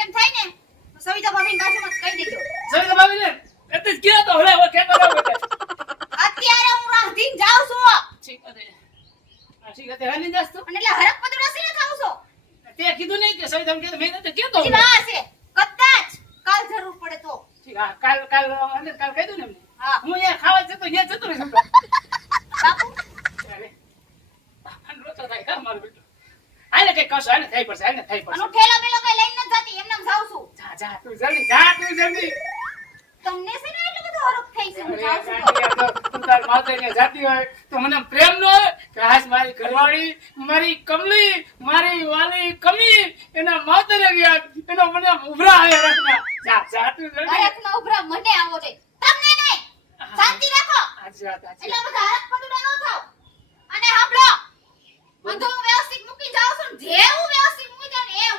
તેમ થાય ને તો સવિતા ભાભીની બાજુમાં કહી દેજો. સવિતા ભાભીને એટલે જ કયો તો હવે કેતો રહ્યો અત્યારે હું રાંધીને જાઉં છું. ઠીક છે આ ઠીક છે હાલી જાસ તું અને એટલે હરક પતરા સીને ખાઉં છું. તે કીધું નહીં કે સવિતા કે મેં તો કેતો ઈ વાત છે કદાચ કાલ જરૂર પડે તો. ઠીક હા કાલ કાલ કહી દઉં ને એમને હા હું અહીંયા ખાવા જતો અહીંયા જતો રહીશ બાપુ અરે આનો રોતો થાય કામ મારું બેટું આને કઈ કશો આને થઈ પડશે આને થઈ પડશે આનો ઠેલો બેલો કઈ લઈને ન જતી એમને જાઉં છું. જા જા તું જલ્દી તમને છે ને એટલું બધું હરક થઈ છે હું જાઉં છું તો. તું તાર માતાને જાતી હોય તો મને પ્રેમ ન હોય કે હાસ મારી ઘરવાળી મારી કમલી મારી વાલી કમી એના માતાને ગયા એનો મને ઉભરા આવ્યા રાખના જા તું જલ્દી હરકમાં ઉભરા મને આવો છે તમને નહીં. શાંતિ રાખો આજી વાત એટલે બધા હરક પતરા ન થાવ. અને સાંભળો બધું વ્યવસ્થિત મૂકી જાવ છું ને જેવું વ્યવસ્થિત મૂકી